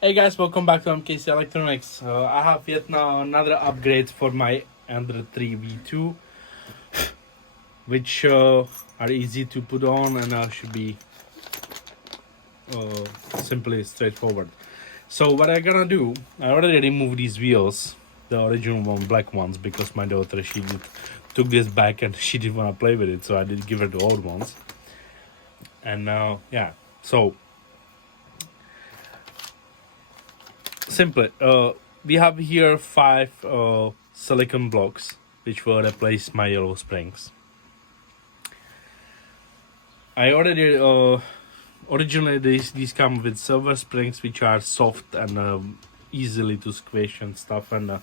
Hey guys, welcome back to MKC Electronics. I have yet now another upgrade for my Android 3 V2, which are easy to put on and should be simply straightforward. So what I'm gonna do, I already removed these wheels, the original one, black ones, because my daughter took this back and she didn't want to play with it, so I did give her the old ones. And now, so simply, we have here 5 silicon blocks which will replace my yellow springs. I already originally these come with silver springs which are soft and easily to squish and stuff, and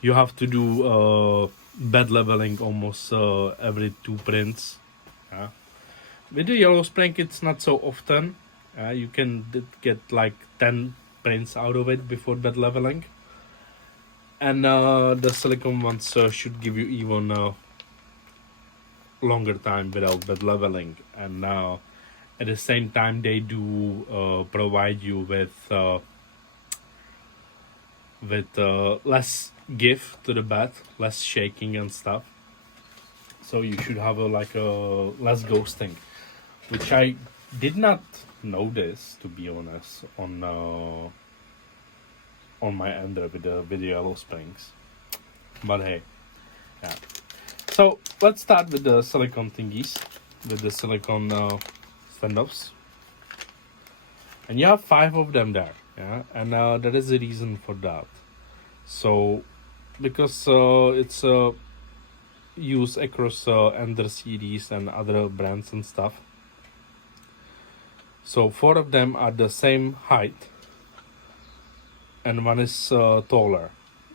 you have to do bed leveling almost every 2 prints. With the yellow spring it's not so often. You can get like 10 prints out of it before bed leveling, and the silicone ones should give you even longer time without bed leveling, and at the same time they do provide you with less give to the bed, less shaking and stuff, so you should have a less ghosting, which I did not notice, to be honest, on my ender with the yellow springs. But hey, yeah. So let's start with the silicone thingies, with the silicone standoffs, and you have 5 of them there, yeah, and there is a reason for that. So because it's used across Ender series and other brands and stuff. So 4 of them are the same height, and one is taller.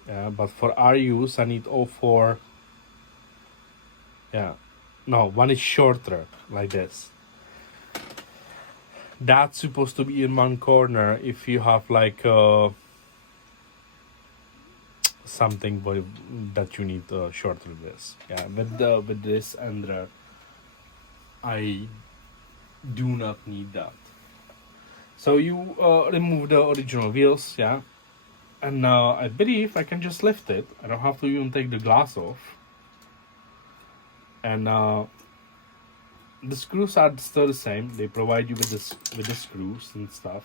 Yeah, but for our use, I need all 4. Yeah, no, one is shorter, like this. That's supposed to be in one corner if you have like something that you need shorter this. Yeah, with this Ender, I do not need that. So you remove the original wheels, yeah, and now I believe I can just lift it. I don't have to even take the glass off, and the screws are still the same. They provide you with the screws and stuff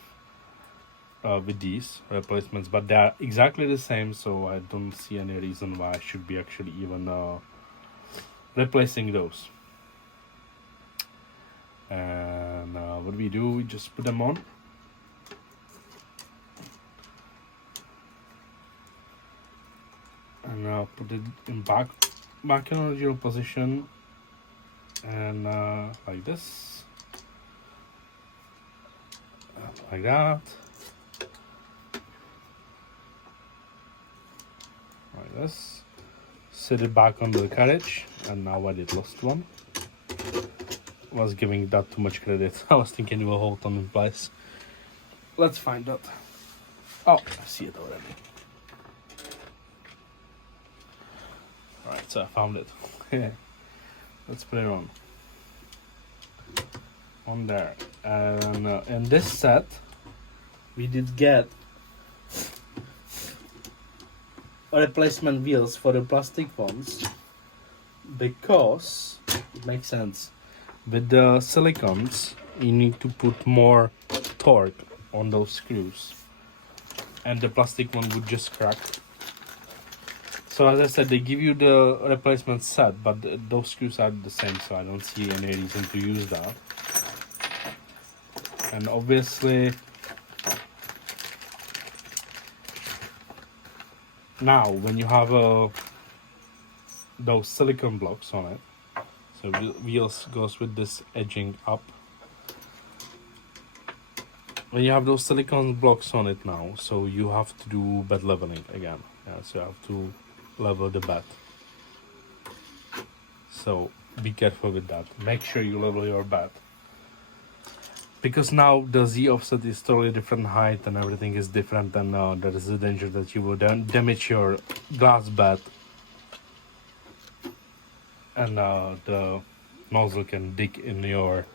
with these replacements, but they are exactly the same. So I don't see any reason why I should be actually even replacing those. And what we do, we just put them on. And put it back in original position, and like this, like that, like this. Sit it back on the carriage, and now I did lost one. I was giving that too much credit. I was thinking it will hold on in place. Let's find out. Oh, I see it already. Alright, so I found it. Let's put it on there. And in this set, we did get replacement wheels for the plastic ones, because it makes sense. With the silicones, you need to put more torque on those screws, and the plastic one would just crack. So as I said, they give you the replacement set, but those screws are the same, so I don't see any reason to use that. And obviously, now when you have those silicone blocks on it, so wheels goes with this edging up. When you have those silicone blocks on it now, so you have to do bed leveling again. Yeah, so you have to level the bed. So be careful with that. Make sure you level your bed, because now the Z offset is totally different height and everything is different, and there is a danger that you will damage your glass bed, and the nozzle can dig in your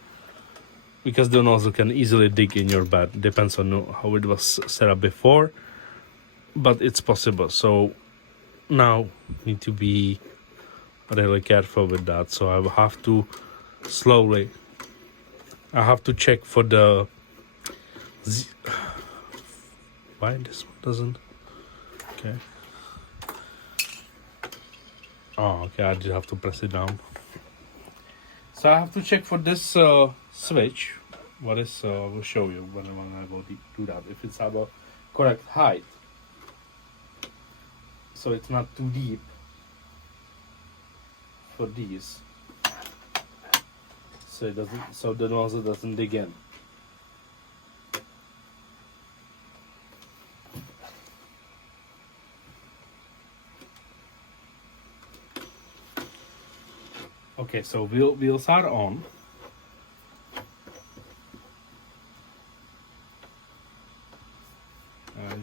because the nozzle can easily dig in your bed. Depends on how it was set up before, but it's possible. So now need to be really careful with that. So I will have to slowly, I have to check for the why this one doesn't. Okay. Oh, okay, I just have to press it down. So I have to check for this switch. What is, I will show you when I will do that. If it's about correct height. So it's not too deep for these. So it doesn't, so the nozzle doesn't dig in. Okay, so wheels are on.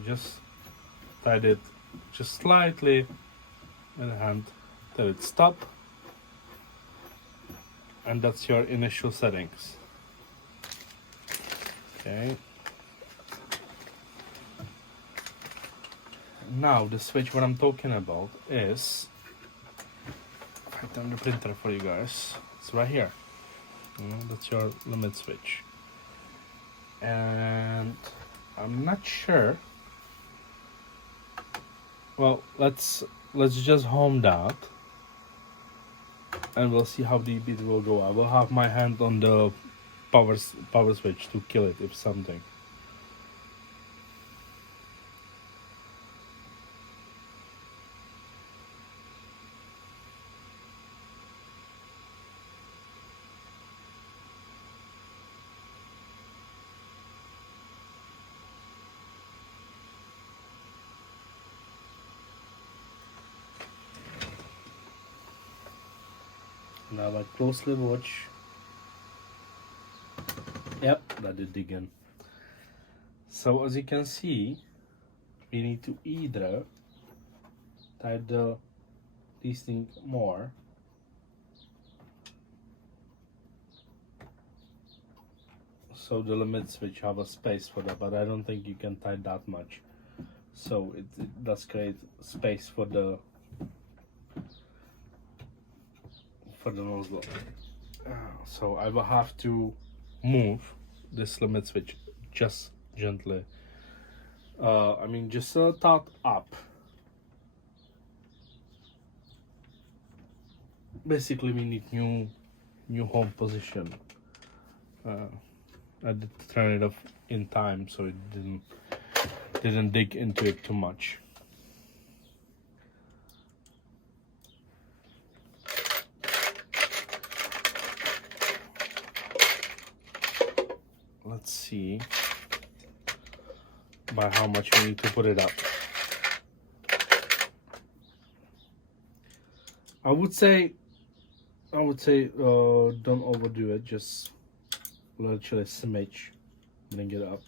Just tied it just slightly with the hand till it stop, and that's your initial settings. Okay. Now the switch what I'm talking about is, I turn the printer for you guys. It's right here. That's your limit switch, and I'm not sure. Well, let's just home that, and we'll see how deep it will go. I will have my hand on the power switch to kill it if something. Now I closely watch. Yep, that did dig in. So as you can see, we need to either type these things more, so the limit switch have a space for that, but I don't think you can type that much. So it does create space for the nozzle. So I will have to move this limit switch just gently. I mean, just a thought up. Basically, we need new home position. I did turn it off in time, so it didn't dig into it too much. Let's see by how much we need to put it up. I would say don't overdo it, just literally smidge, bring it up.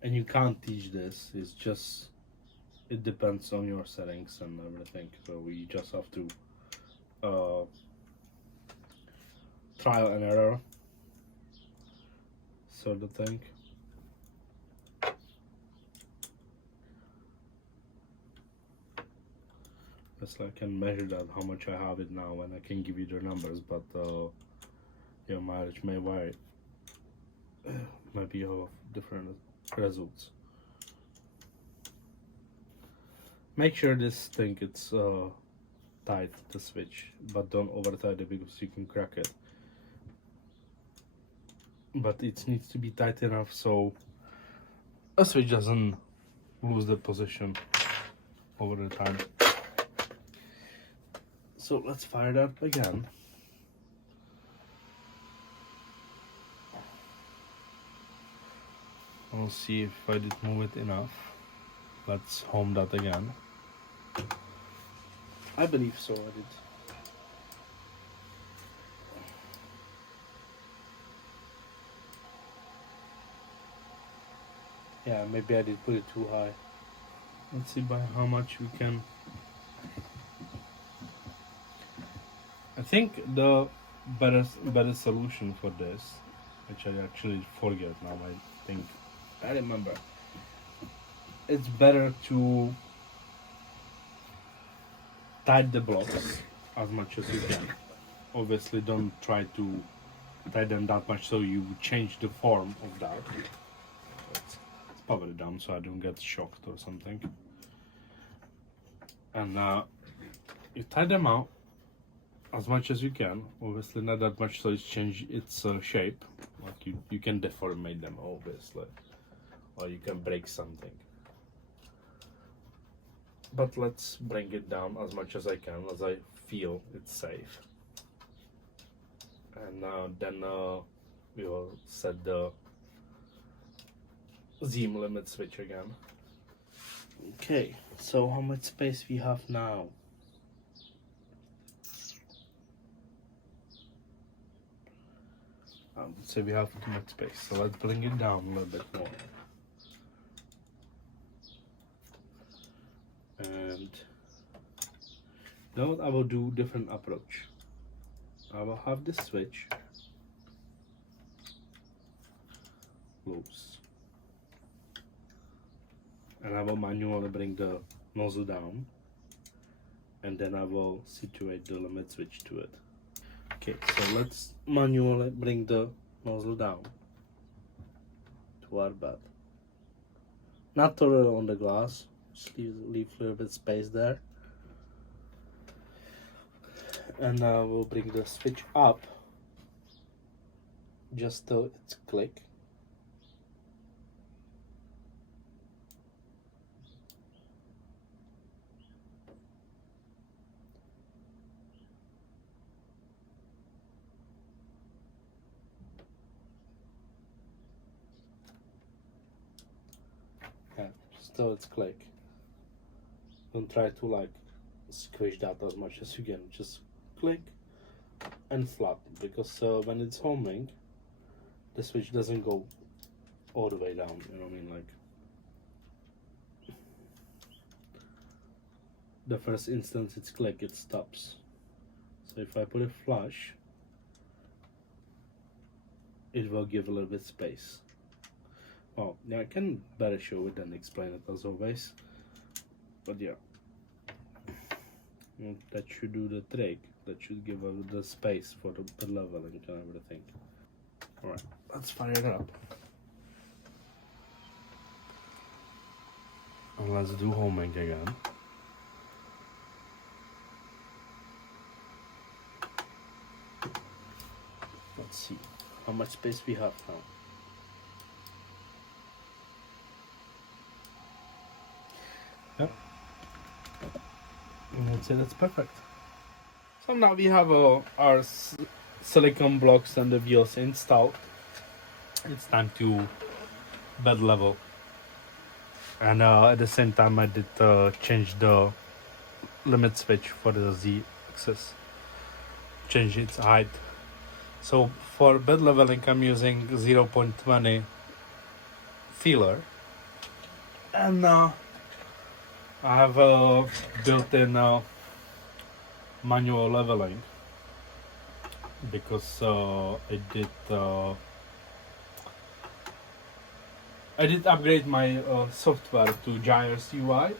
And you can't teach this, it's just, it depends on your settings and everything, so we just have to trial and error sort of thing. Just I can measure that how much I have it now, and I can give you the numbers, but your mileage may vary, might be of different results. Make sure this thing it's tight, the switch, but don't over tight it because you can crack it. But it needs to be tight enough so a switch doesn't lose the position over the time. So let's fire that again. I'll see if I did move it enough. Let's home that again. I believe so, I did. Yeah, maybe I did put it too high. Let's see by how much we can. I think the better solution for this, which I actually forget now, I remember. It's better to tighten the blocks as much as you can. Obviously, don't try to tighten them that much so you change the form of that. Let's power it down so I don't get shocked or something. And you tie them out as much as you can. Obviously, not that much so it's change its shape. Like you can deformate them, obviously, or you can break something. But let's bring it down as much as I can, as I feel it's safe. And then we will set the zoom limit switch again. Okay, so how much space we have now? So we have too much space, so let's bring it down a little bit more. And now I will do different approach. I will have this switch loose, and I will manually bring the nozzle down, and then I will situate the limit switch to it. Okay, so let's manually bring the nozzle down to our bed. Not totally on the glass, just leave a little bit space there. And now we'll bring the switch up just till it's click. Yeah, just till it's click. Don't try to like squish that as much as you can. Just click and flat, because when it's homing, the switch doesn't go all the way down, you know what I mean? Like the first instance it's click, it stops. So if I put it flush, it will give a little bit space. Well, yeah, I can better show it and explain it as always, but yeah, that should do the trick. That should give us the space for the leveling and everything. Alright, let's fire it up. And let's do homing again. Let's see how much space we have now. Yep. And I'd say that's perfect. So now we have our silicone blocks and the wheels installed. It's time to bed level. And at the same time I did change the limit switch for the Z axis. Change its height. So for bed leveling I'm using 0.20 feeler. And I have a built-in manual leveling, because I did upgrade my software to Gyrus UI,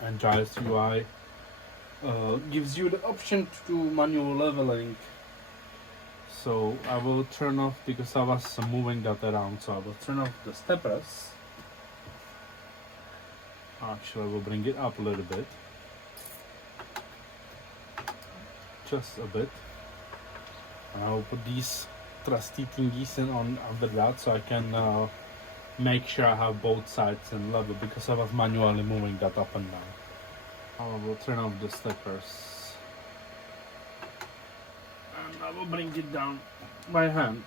and Gyrus UI gives you the option to do manual leveling. So I will turn off, because I was moving that around, so I will turn off the steppers. Actually, I will bring it up a little bit. Just a bit. And I will put these trusty thingies in on under that, so I can make sure I have both sides in level, because I was manually moving that up and down. I will turn off the steppers. And I will bring it down by hand.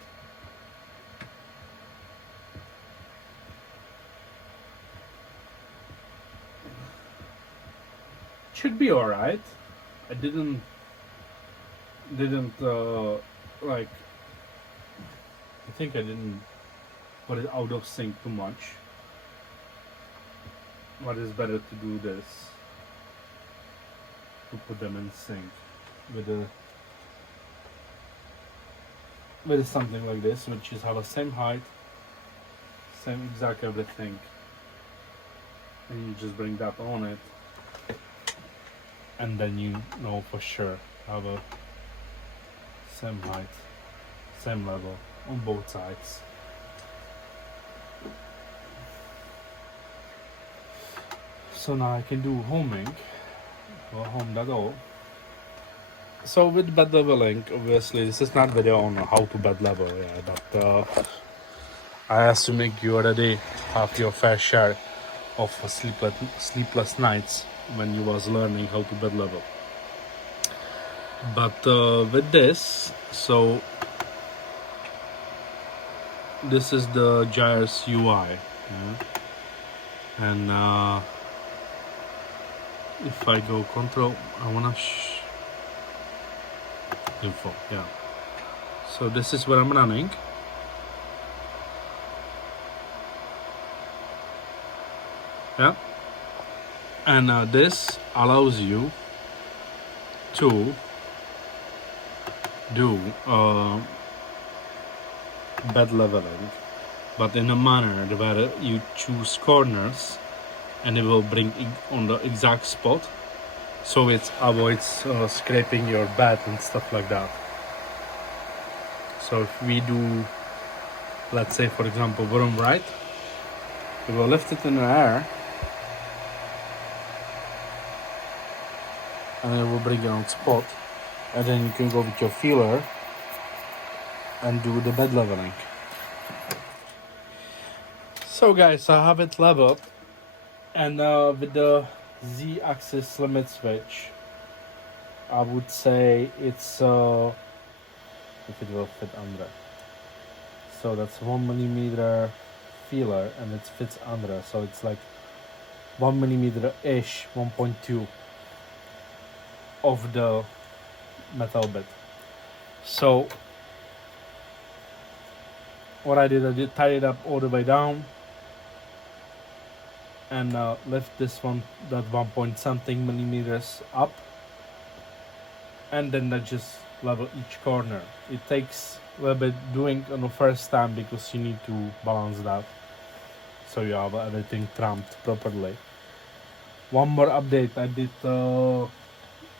should be alright. I didn't like. I think I didn't put it out of sync too much. But it's better to do this, to put them in sync with something like this, which is have the same height, same exact everything, and you just bring that on it, and then you know for sure have a same height, same level on both sides. So now I can do homing, or home that all. So with bed leveling, obviously this is not video on how to bed level, yeah, but I assume you already have your fair share of sleepless nights when you was learning how to bed level. But with this, so this is the Gyrus UI, yeah? And if I go control, I wanna info, yeah. So this is what I'm running. Yeah, and this allows you to do bed leveling, but in a manner where you choose corners and it will bring on the exact spot, so it avoids scraping your bed and stuff like that. So if we do, let's say for example bottom right, we will lift it in the air and it will bring it on spot, and then you can go with your feeler and do the bed leveling. So guys, I have it leveled, and with the Z-axis limit switch, I would say it's if it will fit under. So that's 1mm feeler, and it fits under, so it's like 1mm ish, 1.2 of the metal bit. So what I did tie it up all the way down and lift this one, that 1 point something millimeters up, and then I just level each corner. It takes a little bit doing on the first time because you need to balance that so you have everything trimmed properly. One more update I did,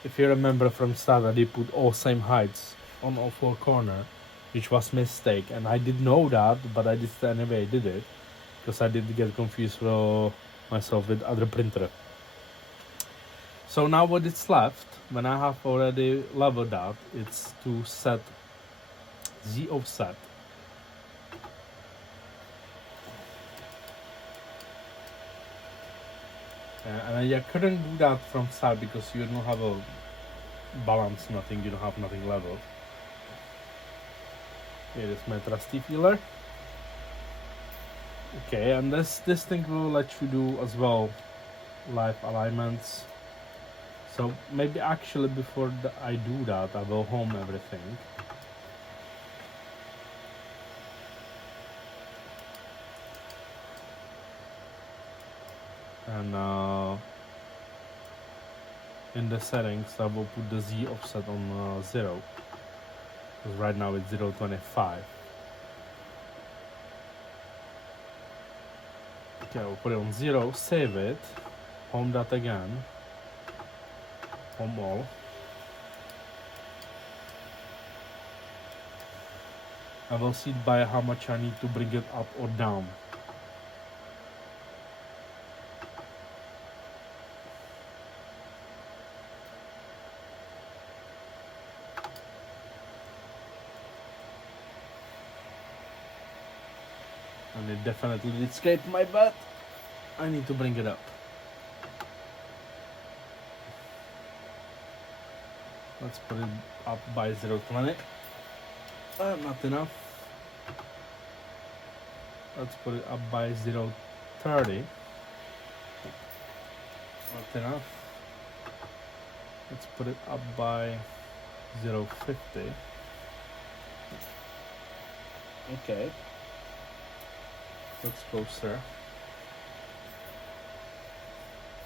if you remember from start, I did put all same heights on all four corner, which was mistake, and I did know that, but I did anyway. I did it because I did get confused myself with other printer. So now what is left, when I have already leveled out, it's to set Z offset. And I couldn't do that from start because you don't have a balance, nothing, you don't have nothing leveled. Here is my trusty feeler. Okay, and this thing will let you do as well live alignments. So maybe actually before I do that, I will home everything. And in the settings, I will put the Z offset on 0. Because right now it's 0.25. Okay, I'll put it on 0, save it, home that again, home all. I will see by how much I need to bring it up or down. And it definitely did scrape my butt. I need to bring it up. Let's put it up by 0.20. Not enough. Let's put it up by 0.30. Not enough. Let's put it up by 0.50. Okay, that's closer.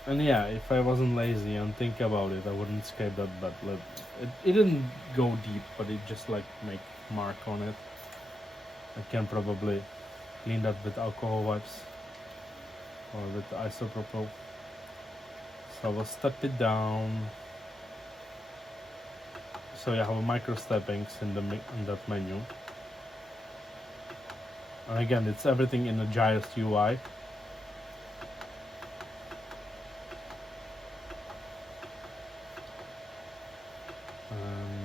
And yeah, if I wasn't lazy and think about it, I wouldn't scrape that bed lid. It didn't go deep, but it just like make mark on it. I can probably clean that with alcohol wipes or with isopropyl. So I will step it down. So you have a micro steppings in that menu. And again, it's everything in the Gyrus UI. And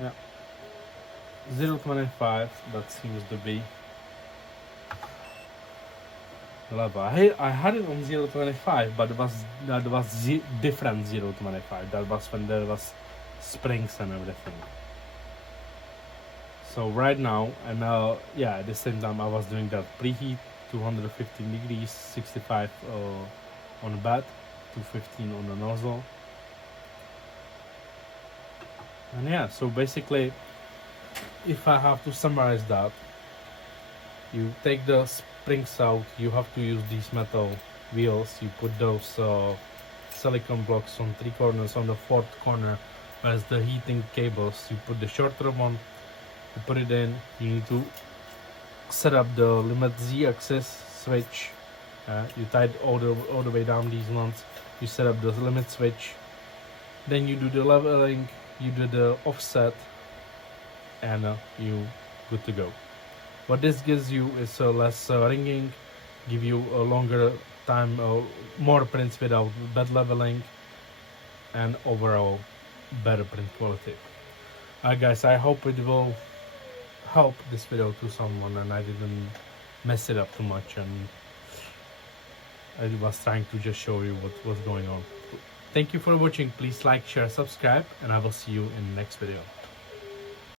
yeah, 0.25. That seems to be the level. I had it on 0.25, but that was different 0.25. That was when there was springs and everything. So right now, and yeah, at the same time I was doing that preheat 215 degrees, 65 on the bed, 215 on the nozzle. And yeah, so basically, if I have to summarize that, you take the springs out, you have to use these metal wheels, you put those silicone blocks on 3 corners. On the 4th corner where's the heating cables, you put the shorter one, you put it in. You need to set up the limit z-axis switch. You tie it all the way down these ones. You set up the limit switch, then you do the leveling, you do the offset, and you good to go. What this gives you is less ringing, give you a longer time, more prints without bed leveling, and overall better print quality. Guys, I hope it will help this video to someone and I didn't mess it up too much, and I was trying to just show you what was going on. Thank you for watching. Please like, share, subscribe, and I will see you in the next video.